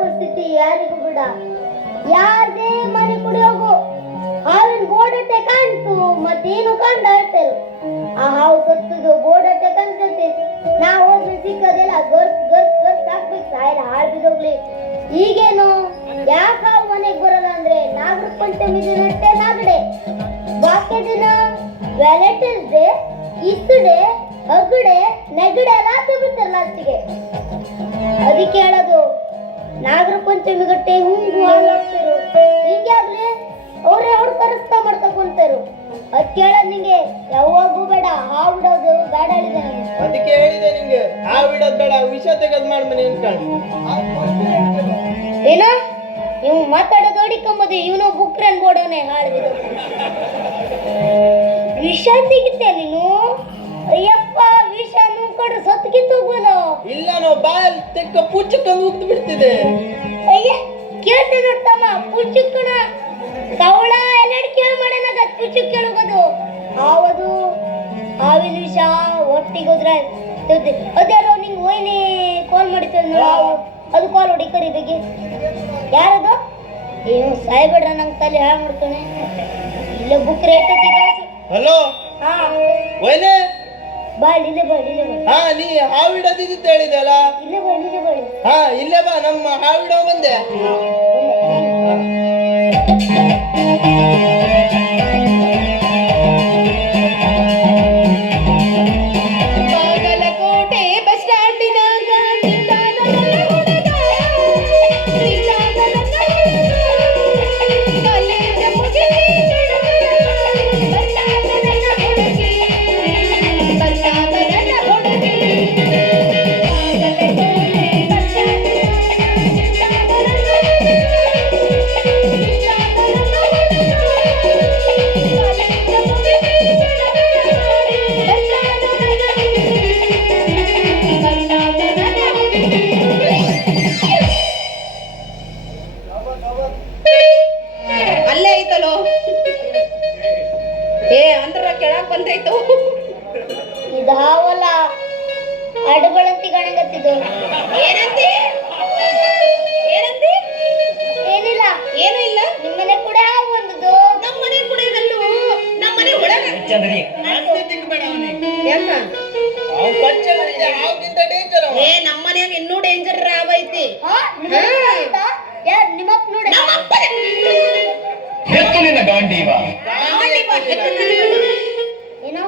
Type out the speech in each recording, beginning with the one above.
ಪರಿಸ್ಥಿತಿ ಯಾರಿಗೂ ಬಿಡ. ಯಾರದೇ ಮನೆ ಕುಡಿ ಹೋಗು, ಹಾವಿನ ಬೋಡಟ್ಟೆ ಕಾಣ್ತು, ಮತ್ತೇನು ಕಂಡು ಹೇಳ್ತೇರು. ಆ ಹಾವು ಸತ್ತದು ಬೋಡಟ್ಟೆ ಕಾಣ್ತೈತಿ. ನಾವು ಹೋದ್ರೆ ಸಿಕ್ಕದೆಲ್ಲ ಗರ್ಸ್ ಗರ್ಸ್ ಗರ್ಸ್ ಹಾಕ್ಬೇಕು, ಸಾಯಿಲ್ಲ ಹಾಳು ಬಿದ್ದೋಗ್ಲಿ. ಈಗೇನು ಯಾಕೆ ಹಾವು ಮನೆಗೆ ಬರಲ್ಲ ಅಂದ್ರೆ ನಾಗರ ಪಂಚಮಿ ದಿನಟ್ಟೆ ನಾಗಡೆ, ಬಾಕಿ ದಿನ ವ್ಯಾಲೆಂಟೈನ್ಸ್ ಡೇ, ಇಸ್ಡೆ, ಅಗಡೆ, ನೆಗಡೆ ಎಲ್ಲ ಬಿಡ್ತಾರೆ ಲಾಸ್ಟಿಗೆ. ಅದಕ್ಕೆ ಹೇಳೋದು ನಾಗರ ಪಂಚಮಿ ಗಟ್ಟೆ ಹುಂಗು ಹಾಕ್ತಿರು. ಹಿಂಗೆ ಆಗ್ಲಿ ಅವ್ರೇ ಅವ್ರು ಕರೆಸ್ತಾ ಮಾಡ್ತಾ ಕುಂತಾರು. ಅದ್ ಕೇಳೋದ್ ನಿಂಗೆ ಯಾವಾಗೂ ಬೇಡ, ಹಾವು ಬಿಡೋದು ಬೇಡ ಹೇಳಿದೆ ನಾನು. ಅದಕ್ಕೆ ಹೇಳಿದೆ ನಿಂಗೆ ಹಾವು ಬಿಡೋದು ಬೇಡ, ವಿಷ ತೆಗೆದು ಮಾಡ್ಮನೆ ಅನ್ಕೊಂಡು. ಏನ ಇವ್ ಮಾತಾಡೋದು ಹೊಡಿಕೊಂಬೋದು, ಇವನು ಬುಕ್ರನ್ ಬೋಡೋನೆ ಹಾಳಿದ್ರು. ವಿಷ ತೆಗಿತೆ ನೀನು? ಅಯ್ಯಪ್ಪ, ವಿಷ ನುಂಗ್ಕೊಂಡ್ರೆ ಸತ್ಕಿತ್ತು ಹೋಗ್ಬೋದು. ಇಲ್ಲ ನಾವು ಬಾಯಲ್ಲಿ ತೆಕ್ಕ ಪುಚ್ಚಕ್ಕಂದು ಉಗ್ದು ಬಿಡ್ತಿದೆ. ಅಯ್ಯ ಕೇಳ್ತೆ ನೋಡ್ತಮ್ಮ, ಪುಚ್ಚಕ್ಕಣ ಕವಳ ಎಲ್ಲ ಕೇಳ ಮಾಡೋಣ, ಪುಚ್ಚಕ್ ಕೇಳೋದು ಹಾವದು ಹಾವಿನ ವಿಷ ಒಟ್ಟಿಗೆ ಹೋದ್ರೆ ಅದ್ಯಾರೋ ನಿಂಗೆ ಒಯ್ನಿ ಕಾಲ್ ಮಾಡಿತ್ತು ನೋಡು, ಅದು ಕಾಲ್ ಹೊಡಿ ಕರಿಬೇಕಿ. ಯಾರದು? ಏನು ಸಾಯ್ಬೇಡ್ರ, ನಂಗೆ ತಲೆ ಹಾಳು ಮಾಡ್ತಾನೆ. ಇಲ್ಲ ಬುಕ್ ರೇಟ್ ಹಲೋ, ಹಾ ಒಯ್ನೆ ಬಾಳ್ ಇಲ್ಲೇ ಬಾಳ್ ಇಲ್ಲೇ ಬಾಳ್. ಹಾ, ನೀ ಹಾವಿಡೋದಿದ್ದು ಹೇಳಿದಲ್ಲ. ಇಲ್ಲೇ ಬಾಳ್ ಇಲ್ಲೇ ಬಾಳ್. ಹಾ, ಇಲ್ಲೇ ಬಾ, ನಮ್ಮ ಹಾವಿಡೋ ಬಂದೆ. ಬಾಗಲಕೋಟೆ ಬಸ್ ಸ್ಟ್ಯಾಂಡಿನಾಗ ಅಲ್ಲೇ ಐತಲೋ. ಏ ಅಂದ್ರ ಕೆಳಗ್ ಬಂದೈತು. ಇದು ಹಾವಲ್ಲ, ಅಡಬಳಂತಿ ಗಣಗತ್ತಿದ್ದು. ಏನಂತಿ ಏನಂತಿ? ಏನಿಲ್ಲ, ಏನು ಇಲ್ಲ. ನಿಮ್ಮನೆ ಕೂಡ ಹಾವು ಬಂದದ್ದು. ನಮ್ಮನೆ ಕುಡಿಯದಲ್ಲೂ, ನಮ್ಮನೆ ಒಳಗ ಯಾಕ? ಹಾವು ಪಂಚ ಮಾಡಿದೆ, ಹಾವುಗಿಂತ ಡೇಂಜರ್. ಏ ನಮ್ಮನ್ಯಾಗ ಇನ್ನೂ ಡೇಂಜರ್ ರಾವ ಐತಿ. ನಿಮ್ಮಪ್ಪ ನೋಡಿ ಹೆತ್ತುಲಿನ ಗಾಂಡೀವ ಏನು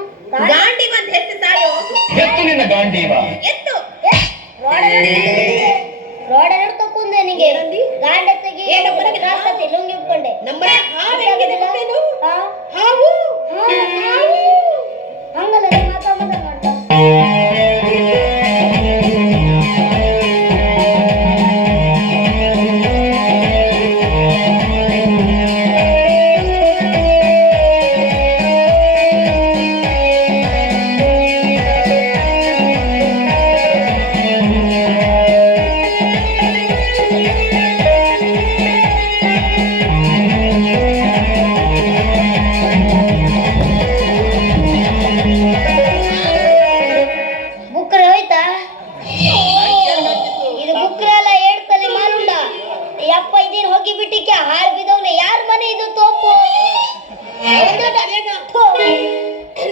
ಗಾಂಡಿ ಬಂದ್ ಹೆತ್ತು ಸಾಯೋ. ಹೆತ್ತುಲಿನ ಗಾಂಡೀವ ಎತ್ತು ರೋಡ್ ಹಿಡ್ತ ಕುಂದೆ ನಿಂಗೆ ಗಾಂಡ ತೆಗಿ ಲುಂಗಿ ಉಟ್ಕೊಂಡೆ. ನಮ್ಮನೆ ಹಾವು ಹೆಂಗಿದೆ ಗೊತ್ತೇನು? ಹಾ ಹಾವು ಹಂಗಲ್ಲ ಮಾತಾ ಮಾಡ್ತಾ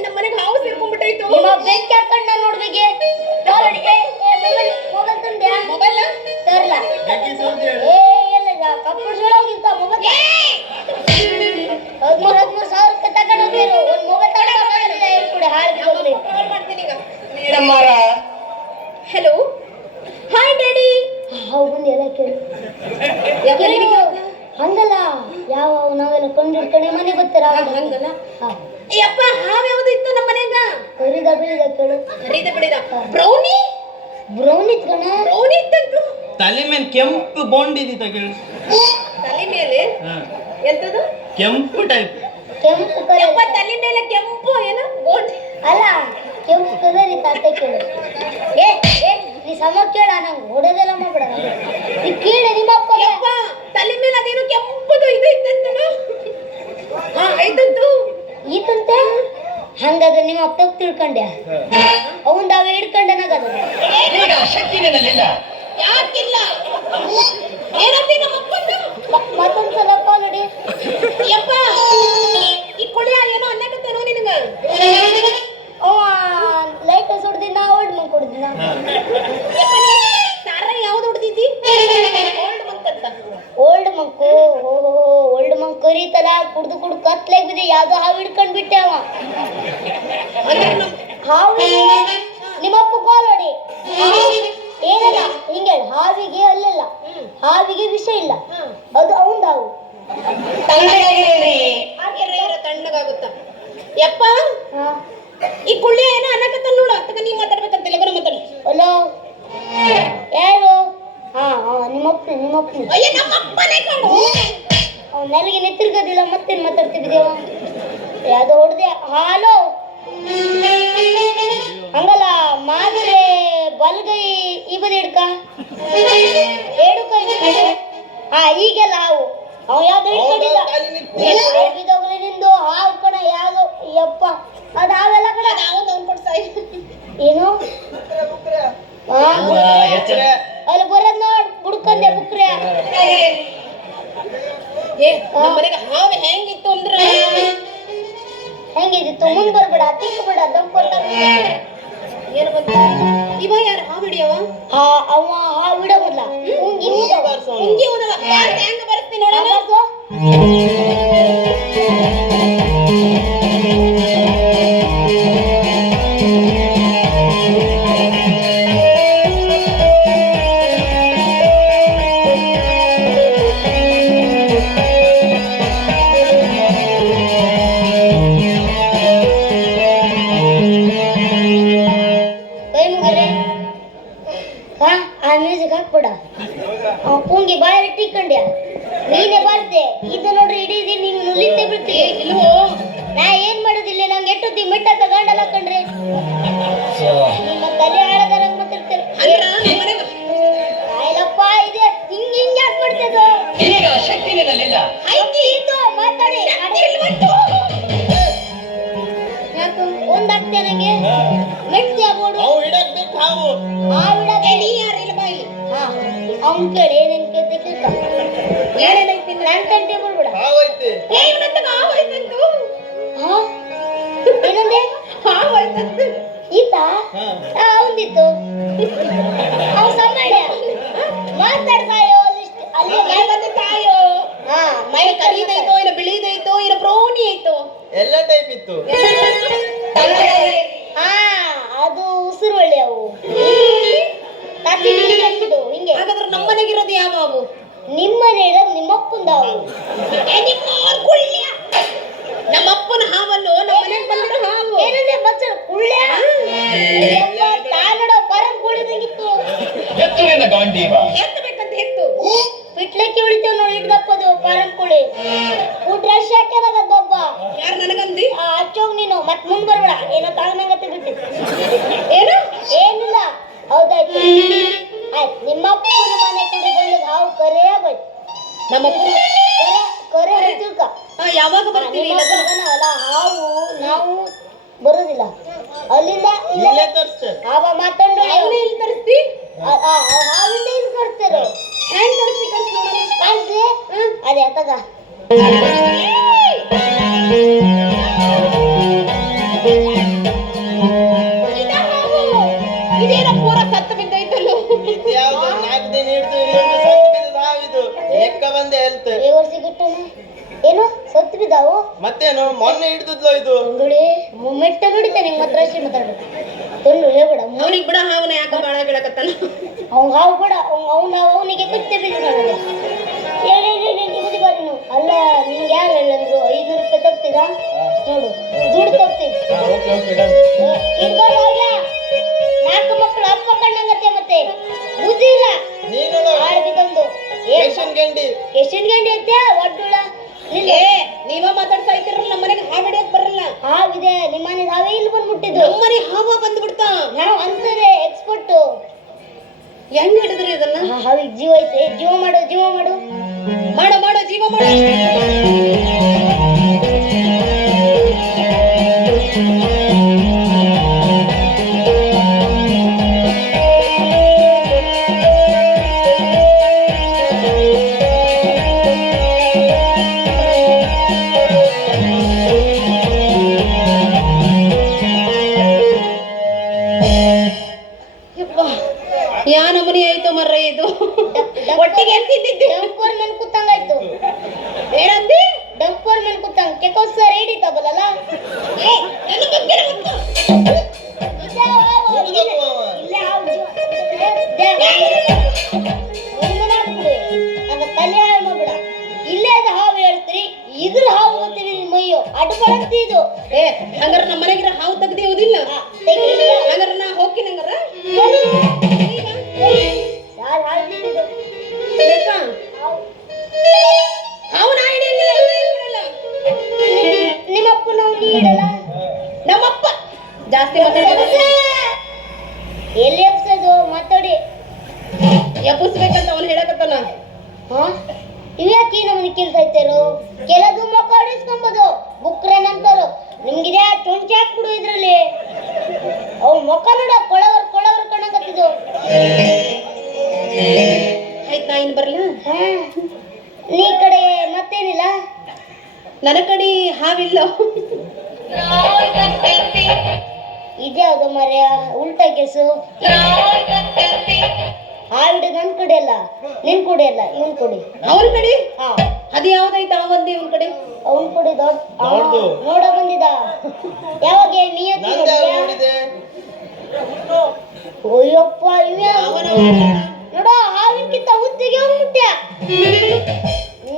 ನಮ್ಮನೆಗೆ ಹಾವು ಸೇರ್ಕೊಂಡ್ಬಿಟ್ಟೈತು. ಬೆಂಕಿ ಹಾಕೊಂಡ್ ನಾನು ನೋಡ್ಬೇಕೆ ಮೊಬೈಲ್ ತಂದ್ಯಾ? ಮೊಬೈಲ್ ತರ್ಲ ಕಪ್ಪಡಿಸೋಗಿಂತ ಮೊಬೈಲ್ 13,000 ರೂಪಾಯಿ ತಗೊಂಡು ಹೋಗ್ತೀರು. ಒಂದು ಮೊಬೈಲ್ ತಗೊಂಡು ಹೇಳ್ಕೊಡಿ, ಹಾಳು ಮಾಡ್ತೀನಿ ಈಗ. Hello, hi daddy. ಹೌದು ಎಲ್ಲ ಕೇಳಿ ಹಂಗಲ್ಲ, ಯಾವ ನಾವೆಲ್ಲ ಕೊಂಡಿರ್ಕೊಂಡೆ ಮನೆ ಬರ್ತಾರ ಹಂಗಲ್ಲ. ಅಪ್ಪ ಹಾವು ಯಾವ್ದು ಇತ್ತು ನಮ್ಮ ಮನೆಯಾಗ? ಕರಿದ ಬೆಳಿದ ಕೇಳು. ಕರಿದ ಬೆಳಿದ ಬ್ರೌನಿ ಬ್ರೌನಿ ಕಣ. ಬ್ರೌನಿ ಇತ್ತಂತು. ತಲೆ ಮೇಲೆ ಕೆಂಪು ಬಾಂಡ್ ಇದ್ದಿತ್ತ ಕೇಳು. ತಲೆ ಮೇಲೆ ಎಂತದು? ಕೆಂಪು ಟೈಪ್. ಕೆಂಪು ಕಲರ್. ತಲೆ ಮೇಲೆ ಕೆಂಪು ಏನು ಬೋಂಡ್ ಅಲ್ಲ, ಕೆಂಪು ಕಲರ್ ಇತ್ತು ಅತ್ತೆ ಕೇಳು. ಏ ನೀ ಸಮ ಕೇಳ, ನಂಗೆ ಹೊಡೆದೆಲ್ಲ ಮಾಡ್ಬೇಡ. ನೀ ಕೇಳಿ ನಿಮ್ಮ ಅಪ್ಪ. ತಲೆ ಮೇಲೆ ಅದೇನು ಕೆಂಪುದು ಇದು ಇತ್ತಂತ. ಐತಂತು ಈತಂತೆ. ಹಂಗಾದ್ರೆ ನಿಮ್ಮ ಅಪ್ಪ ತಿಳ್ಕೊಂಡ್ಯಾ? ಅವಂದ ಅವ ಹಿಡ್ಕೊಂಡನಾಗದ. ಶಕ್ತಿ ನಿನ್ನಲ್ಲಿಲ್ಲ. ಯಾಕಿಲ್ಲ? ಏನಂದಿ ನಮ್ಮ ಅಪ್ಪನ ಮತ್ತೊಂದ್ಸಲ ಕಾಲ್ ಹೊಡಿ. ಯಪ್ಪ ಈ ಕೊಡಿಯ ಏನೋ ಅನ್ನಕತ್ತೇನೋ ನಿನಗ ಅವ ಲೈಟ್ ಸುಡ್ದಿನ ಓಲ್ಡ್ ಮಂಕ್ ಕುಡ್ದಿನ. ಯಪ್ಪ ನೀ ಸಾರ ಯಾವ್ದು ಹೊಡ್ದಿದ್ದಿ ಓಲ್ಡ್ ಮಂಕಂತ ಓಲ್ಡ್ ಮಂಕು ಓಲ್ಡ್ ಮಂಕ್ ಕರೀತಲ್ಲ ಕುಡ್ದು ಕತ್ಲಾಗ ಬಿದ್ದೆ ಯಾವ್ದೋ ಹಾವು ಹಿಡ್ಕೊಂಡ್ ಬಿಟ್ಟೆ ಅವ. ಹಾವು ನಿಮ್ಮಪ್ಪ ಕಾಲ್ ಹೊಡಿ. ಏನಲ್ಲ ಹಿಂಗೆ ಹಾವಿಗೆ ಅಲ್ಲಲ್ಲ, ಹಾವಿಗೆ ವಿಷ ಇಲ್ಲ, ಅದು ಅವಂದ ಹಾವು. ತಣ್ಣಗಾಗುತ್ತ ಯಪ್ಪ ಈ ಕುಳ್ಳಿ ಏನೋ ಅನ್ನಕತ್ತ ನೋಡು ಅದಕ್ಕ ನೀ ಮಾತಾಡ್ಬೇಕಂತಿಲ್ಲ ಬರ ಮಾತಾಡಿ. ಹಲೋ ಯಾರು? ಹಾ ನಿಮ್ಮಪ್ಪನಿ ಅಯ್ಯ ನಮ್ಮ ಅಪ್ಪನೇ ಕಣು ಅವ್ನು ನನಗೆ ನೆತ್ತಿರ್ಗೋದಿಲ್ಲ, ಮತ್ತೇನು ಮಾತಾಡ್ತಿದ್ದೀವ? ಯಾವ್ದೋ ಹೊಡೆದೆ. ಹಾಲೋ ಹಂಗಲ್ಲ ಮಾದ್ರೆ ಬಲ್ಗೈ ಈ ಬದಿ ಹಿಡ್ಕ, ಏಡು ಕೈ ಹಾ ಈಗೆಲ್ಲ ಹಾವು ಅವ ಯಾವ್ದು ಹಿಡ್ಕೊಂಡಿಲ್ಲ. ಬಿದ್ದೋಗ್ಲಿ ನಿಂದು ಹಾವು ಕಣ ಯಾವ್ದು ಯಪ್ಪ ಅದು ಹಾವೆಲ್ಲ ಕಣ. ಏನು ಅಲ್ಲಿ ಬರೋದ್ ನೋಡ್ ಬುಡ್ಕಂದೆ ಬುಕ್ರೆ. ಮನೆಗೆ ಹಾವು ಹೆಂಗಿತ್ತು ಅಂದ್ರ ಹೆಂಗಿದಿತ್ತು? ಮುಂದ್ ಬರ್ಬೇಡ, ತಿಕ್ ಬಿಡ, ದಮ್ ಕೊಡ್ತಾರ. ಏನು ಬಂತು ಇವ ಯಾರು ಹಾವು ಹಿಡಿಯವ? ಅವ ಹಾವು ಬಿಡೋದಿಲ್ಲ, ಉಂಗಿ ಮುಂಗಿ ಹೋದವ ಹೆಂಗ ಬರ್ತೀನಿ ನೋಡೋಣ. ಆ ಮ್ಯೂಸಿಕ್ ಹಾಕ್ಬಿಡ. ಪುಂಗಿ ಬಾಯಲ್ಲಿ ಇಟ್ಟಿಕೊಂಡ್ಯಾ ನೀನೇ ಬರ್ತೆ. ಇದು ನೋಡ್ರಿ ಇಡೀ ನೀನು ನುಲಿತೆ ಬಿಡ್ತೀವಿ. ಇಲ್ವೋ ನಾ ಏನ್ ಮಾಡೋದಿಲ್ಲ, ನಂಗೆ ಎಟ್ಟೊತ್ತಿ ಮಿಟ್ಟ ತಗೊಂಡಲ್ಲ ಕಣ್ರಿ. ನಿಮ್ಮ ತಲೆ ಹಾಳದಾರಂಗ್ ಮಾತಾಡ್ತೀರ. ಆಯ್ಲಪ್ಪ ಇದೆ ಹಿಂಗ್ ಹಿಂಗ್ ಯಾಕೆ ಮಾಡ್ತಿದ್ದು? ಈಗ ಶಕ್ತಿ ನಿನ್ನಲ್ಲಿಲ್ಲ. ಐತಿ ಇದು ಮಾತಾಡಿ. ಯಾಕು ಒಂದಾಗ್ತೇ ನಂಗೆ ಮೆಟ್ಟಿ ಆಗ್ಬೋಡು. ಅವು ಇಡಕ್ ಬೇಕು ಹಾವು. ನೀ ಯಾರು ಇಲ್ಲ ಬಾ ಇಲ್ಲಿ. ಅವ್ನ್ ಕೇಳಿ ಏನೇನ್ ಕೇಳ್ತಿ ಕೇಳ್ಕ. ಏನೇನೈತಿ ನನ್ ತಂಟೆ ಬಿಡ್ಬಿಡ. ಹಾವು ಐತಿ. ಇವನಂತ ಹಾವು ಐತಂತು. ಹಾ ಏನಂದೆ? ಹಾವು ಐತಂತು ಈತ ಅವಂದಿತ್ತು ಅವ್ ಸಮಾಡ ಮಾತಾಡ್ತಾಯೋ ಅಲ್ಲಿ ಮೈ ಬಂದ ತಾಯೋ. ಹಾ ಮೈ ಕರಿದೈತೋ ಇಲ್ಲ ಬಿಳಿದೈತೋ ಇಲ್ಲ ಬ್ರೌನಿ ಐತೋ ಎಲ್ಲ ಟೈಪ್ ಇತ್ತು. ಹಾ ಅದು ಉಸಿರು ಒಳ್ಳೆ ಅವು ತತ್ತಿ ಹಾಕಿದ್ದು ಹಿಂಗೆ. ಹಾಗಾದ್ರೆ ನಮ್ಮ ಮನೆಗಿರೋದು ಯಾವ ಹಾವು? ನಿಮ್ಮನೆ ಇರೋದು ನಿಮ್ಮಪ್ಪಂದ ಅವು. ನಮ್ಮಪ್ಪನ ಹಾವಲ್ಲೋ ನಮ್ಮ ಮನೆಗೆ ಬಂದಿರೋ ಹಾವು. ಏನಂದ್ರೆ ಬಚ್ಚ ಕುಳ್ಳೆ ತಾನಡ ಪರಂ ಕುಳಿದಂಗಿತ್ತು. ಎತ್ತು ನಿನ್ನ ಗಾಂಡೀವ. ಎತ್ತಬೇಕಂತ ಹೆತ್ತು ಪಿಟ್ಲಕ್ಕಿ ಉಳಿತೇವ್ ನೋಡಿ ಹಿಡ್ದಪ್ಪದು ಪರಂ ಕುಳಿ ಊಟ ರಶ್ ಹಾಕ್ಯಾರದೊಬ್ಬ. ಯಾರು ನನಗಂದಿ? ಹಚ್ಚೋಗ್ ನೀನು ಮತ್ ಮುಂದ್ ಬರ್ಬೇಡ. ಏನೋ ತಾಳ್ನಂಗತ್ತೆ ಬಿಟ್ಟು ಏನು ಏನಿಲ್ಲ. ಹೌದಾಯ್ತು ಆಯ್ತು. ನಿಮ್ಮಪ್ಪನ ಮನೆ ಕುಡಿ ಬಂದ ಹಾವು ಕರೆ ಆಗೋಯ್ತು. ನಮ್ಮಪ್ಪ ಕರೆ ಹೇಳ್ತಿಳ್ಕ. ಯಾವಾಗ ಬರ್ತೀವಿ? ಅಲ್ಲ ಹಾವು ನಾವು ಬರೋದಿಲ್ಲ ಅಲ್ಲಿಂದ ಇಲ್ಲೇ ತರ್ಸ್ತೇವೆ. ಹಾವ ಮಾತಾಡೋ ಅವನೇ ಇಲ್ಲಿ ತರಿಸ್ತಿ? ಹಾವಿಂದ ಇಲ್ಲಿ ಕರ್ತಾರೋ ಹ್ಯಾಂಗ್ ತರಿಸ್ತಿ ಕರ್ಸಿ ನೋಡೋಣ. ಕಾಣ್ತಿ ಅದೇ ತಗ. ಇದೇನೋ ಪೂರ ಸತ್ತು ಬಿದ್ದೈತಲ್ಲೋ. ಇದ್ಯಾವ್ದು 4 ದಿನ ಹಿಡ್ದು ಇನ್ನೊಂದು ಸತ್ತು ಬಿದ್ದದ ಹಾವಿದು. ಲೆಕ್ಕ ಬಂದೆ ಹೆಲ್ತ್. ದೇವರ್ ಸಿಗುತ್ತಾನ ಏನು ಸತ್ತು ಬಿದ್ದಾವು? ಮತ್ತೇನು ಮೊನ್ನೆ ಹಿಡ್ದದ್ಲೋ ಇದು. ಅಂಗಡಿ ಮೆಟ್ಟ ಬಿಡುತ್ತೆ ನಿಂಗೆ ಮಾತ್ರ ಅಷ್ಟೇ ಮಾತಾಡ್ಬೇಕು. ತೊಂದು ಹೇಳ್ಬೇಡ. ಅವನಿಗೆ ಬಿಡ ಹಾವನ ಯಾಕೆ ಬಾಳ ಬೀಳಕತ್ತಾನ? ಅವ್ನು ಹಾವು ಬೇಡ. ಅವನಿಗೆ ಕತ್ತೆ ಬಿದ್ದು ನನಗೆ ನಿಮ್ಮದಿ ಬಾರಿ ನೀವು. ಅಲ್ಲ ನಿಂಗೆ ಯಾರು ಹೇಳಂದ್ರು 500 ರೂಪಾಯಿ ತಪ್ತೀರಾ ನೋಡು ದುಡ್ಡು ತಪ್ತೀವಿ. Okay okay done. ಇಟ್ಕೊಂಡು ಹೋಗ್ಯ 4 ಮಕ್ಕಳು ಅಪ್ಪ ಕಣ್ಣಂಗತ್ತೆ ಮತ್ತೆ ಬುದ್ಧಿ ಇಲ್ಲ. ನೀನು ಆಳ್ಬಿದ್ದೊಂದು ರೇಷನ್ ಗಂಡಿ ಎಷ್ಟಿನ ಗಂಟೆ ಐತೆ ಒಡ್ಡುಳ ನೀವ ಮಾತಾಡ್ತಾ ಇದ್ದೀರಲ್ಲ ನಮ್ಮ ಮನೆಗೆ ಹಾವು ಹಿಡಿಯಕ್ ಬರಲ್ಲ. ಹಾವಿದೆ ನಿಮ್ಮ ಮನೆ ಹಾವೇ ಇಲ್ಲಿ ಬಂದ್ಬಿಟ್ಟಿದ್ದು. ನಮ್ಮ ಮನೆ ಹಾವ ಬಂದ್ಬಿಡ್ತಾ. ನಾವು ಅಂತದೆ ಎಕ್ಸ್ಪರ್ಟ್. ಹೆಂಗ್ ಹಿಡಿದ್ರಿ ಇದನ್ನ? ಹಾವಿಗೆ ಜೀವ ಐತೆ. ಜೀವ ಮಾಡು ಜೀವ ಮಾಡು ಮಾಡೋ ಮಾಡೋ ಜೀವ ಮಾಡೋ. ಒಟ್ಟಿಗೆ ಎಲ್ತಿದ್ದಿದ್ದು ಡಂಪರ್ ಮೇಲೆ ಕೂತಂಗಾಯ್ತು. ಏನಂದಿ ಡಂಪರ್ ಮೇಲೆ ಕೂತಂಗ ಕೆಕೋಸ್ ರೇಡಿ ತಬಲಲ್ಲ. ಏ, ನನ್ನ ಬಗ್ಗೆ ಗೊತ್ತು. ಇಲ್ಲೇ ಹಾವು ಹೇಳ್ತೀರಿ, ಇದ್ರ ಹಾವು ಗೊತ್ತೀವಿ ಮೈಯೋ ಅಡ್ಕೊಳಂತ ಇದು. ಏ ಹಂಗಾರ ನಮ್ಮ ಮನೆಗಿರ ಹಾವು ತೆಗ್ದಿ ಹೋದಿಲ್ಲ ಹಂಗಾರ ನಾ ಹೋಗ್ತೀನಿ ಹಂಗಾರ ಯಾರು ಹಾಳ್ತಿದ್ದು ಹಾವು ನಾ ಹಿಡಿಯಲ್ಲ ನಿಮ್ಮಪ್ಪ ನಾವು ನೀಡಲ್ಲ. ನಮ್ಮಪ್ಪ ಜಾಸ್ತಿ ಮಾತಾಡ್ತಾರೆ ಎಲ್ಲಿ ಎಪ್ಸೋದು ಮಾತಾಡಿ ಎಬ್ಬಿಸ್ಬೇಕಂತ ಅವ್ನು ಹೇಳಕತ್ತಾನ ಹಾ ಇವ್ಯಾಕೆ ನಮ್ಮನೆ ಕೆಲಸ ಐತೇರು ಕೆಲದು ಮೊಕ್ಕ ಹೊಡಿಸ್ಕೊಂಬೋದು ಬುಕ್ರೆ ನಂತರು ನಿಮ್ಗಿದೆ ಚೊಂಚ ಹಾಕ್ಬಿಡು ಇದ್ರಲ್ಲಿ ಅವ್ ಮೊಕ್ಕ ನೋಡ ಕೊಳವರ್ ಕಣಕತ್ತಿದ್ದು. ಆಯ್ತು ನಾ ಇನ್ನು ಬರ್ಲ ನೀ ಕಡೆ ಮತ್ತೇನಿಲ್ಲ ನನ್ನ ಕಡೆ ಹಾವಿಲ್ಲ ಇದ್ಯಾವ್ದು ಮರ್ಯ ಉಲ್ಟಾ ಕೇಸು. ಹಾವಿಡ ನನ್ ಕಡೆ ಅಲ್ಲ ನಿನ್ ಕಡೆ ಅಲ್ಲ ಇವನ್ ಕೊಡಿ. ಅವನ ಕಡೆ ಹಾ ಅದು ಯಾವ್ದೈತೆ ಅವನ್ದಿ ಅವನ ಕಡೆ ಅವನ್ ಕೊಡಿ ದೊಡ್ಡದು. ನೋಡ ಬಂದಿದ ಯಾವಾಗ ನಿಯತಿ ನಂದು ನೋಡಿದ್ಯಾ? ನೋಡಿದೆ. ಅಯ್ಯಪ್ಪ ನೋಡ ಹಾವಿನಕ್ಕಿಂತ ಉದ್ದಿಗೆ ಹೋಗ್ಬಿಟ್ಟ್ಯ.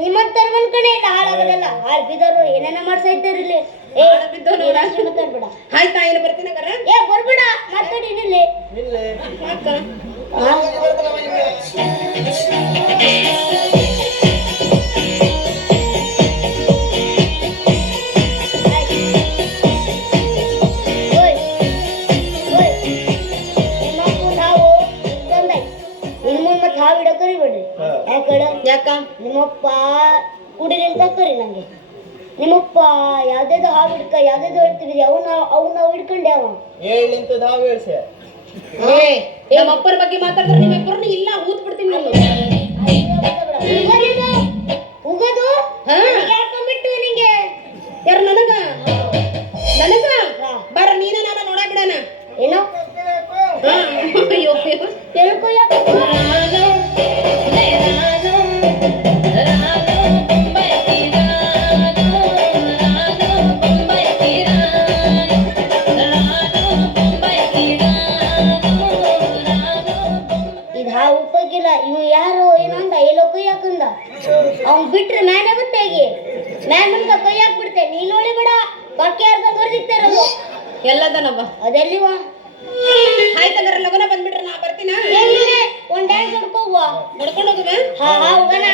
ನಿಮ್ಮಂತರ ಒಂದ್ ಕಡೆ ಇಲ್ಲ ಹಾಳಾಗೋದಲ್ಲ ಹಾಳ್ ಬಿದ್ದವರು ಏನೇನ ಮಾಡ್ಸೈತಾರಿಲ್ಲಿ. ಏ ಮಾತಾಡ್ಬೇಡ. ಆಯ್ತಾ ಏನು ಬರ್ತೀನಿ ಹಂಗಾರ ಏ ಬರ್ಬೇಡ ಮಾತಾಡಿ ನಿಲ್ಲಿ. ನಿಲ್ಲೆ. ಯಾಕ ಹಾಗಾಗಿ ಬರ್ತಲ್ಲಮ್ಮ ಹಿಂಗೆ. ಓಯ್ ಓಯ್ ನಿಮ್ಮಪ್ಪ ನಾವು ಬಂದಾಯ್ತು ಇನ್ ಮುಂದೆ ಹಾವು ಹಿಡ ಕರಿಬೇಡ್ರಿ. ಯಾಕಡೆ ಯಾಕ ನಿಮ್ಮಪ್ಪ ಕುಡಿಲಿಂತ ಕರಿ ನಂಗೆ. ನಿಮ್ಮಪ್ಪ ಯಾವ್ದೇದು ಹಾವು ಹಿಡ್ಕ ಯಾವ್ದೇದು ಹೇಳ್ತೀವಿ ಅವ್ನ ಹಿಡ್ಕೊಂಡೆ ಅವ. ಏಳಿಂತ ಧಾವ್ ಹೇಳ್ಸೆ. ಏ ನಮ್ಮ ಅಪ್ಪರ ಬಗ್ಗೆ ಮಾತಾಡಿದ್ರೆ ನಿಮ್ಮಿಬ್ಬರನ್ನ ಇಲ್ಲ ಊತ್ ಬಿಡ್ತೀನಿ ನಾನು ಉಗದು ಹಾ ಯಾಕೊಂಡ್ಬಿಟ್ಟು ನಿಂಗೆ ಯಾರು ನನಗ ಬರ ನೀನ ನಾನು ನೋಡಾಕಿಡಣ ಏನೋ ಹಾ ಅಯ್ಯೋ ತಿಳ್ಕೊ ಯಾಕೆ ಇದು ಹಾವು ಉಪ್ಪಕ್ಕಿಲ್ಲ ಇವ್ ಯಾರು ಏನಂದ ಎಲ್ಲೋ ಕೈ ಹಾಕಂದ ಅವ್ನ್ ಬಿಟ್ರೆ ಮ್ಯಾನೆ ಬತ್ತೇಗಿ ಮ್ಯಾನ್ ನಮ್ಗ ಕೈ ಹಾಕ್ಬಿಡ್ತೆ ನೀ ನೋಡಿ ಬಿಡ ಬಾಕಿ ಅರ್ಧ ಬರ್ದಿಕ್ತಾರದು ಎಲ್ಲದನವ್ವ ಅದೆಲ್ಲಿವ ಆಯ್ತಂಗಾರ ಲಗುನ ಬಂದ್ಬಿಟ್ರೆ ನಾ ಬರ್ತೀನ ಒಂದ್ ಡ್ಯಾನ್ಸ್ ಹೊಡ್ಕೋವ ನಡ್ಕೊಂಡು ಹೋಗುವ ಹಾ ಹೋಗಣ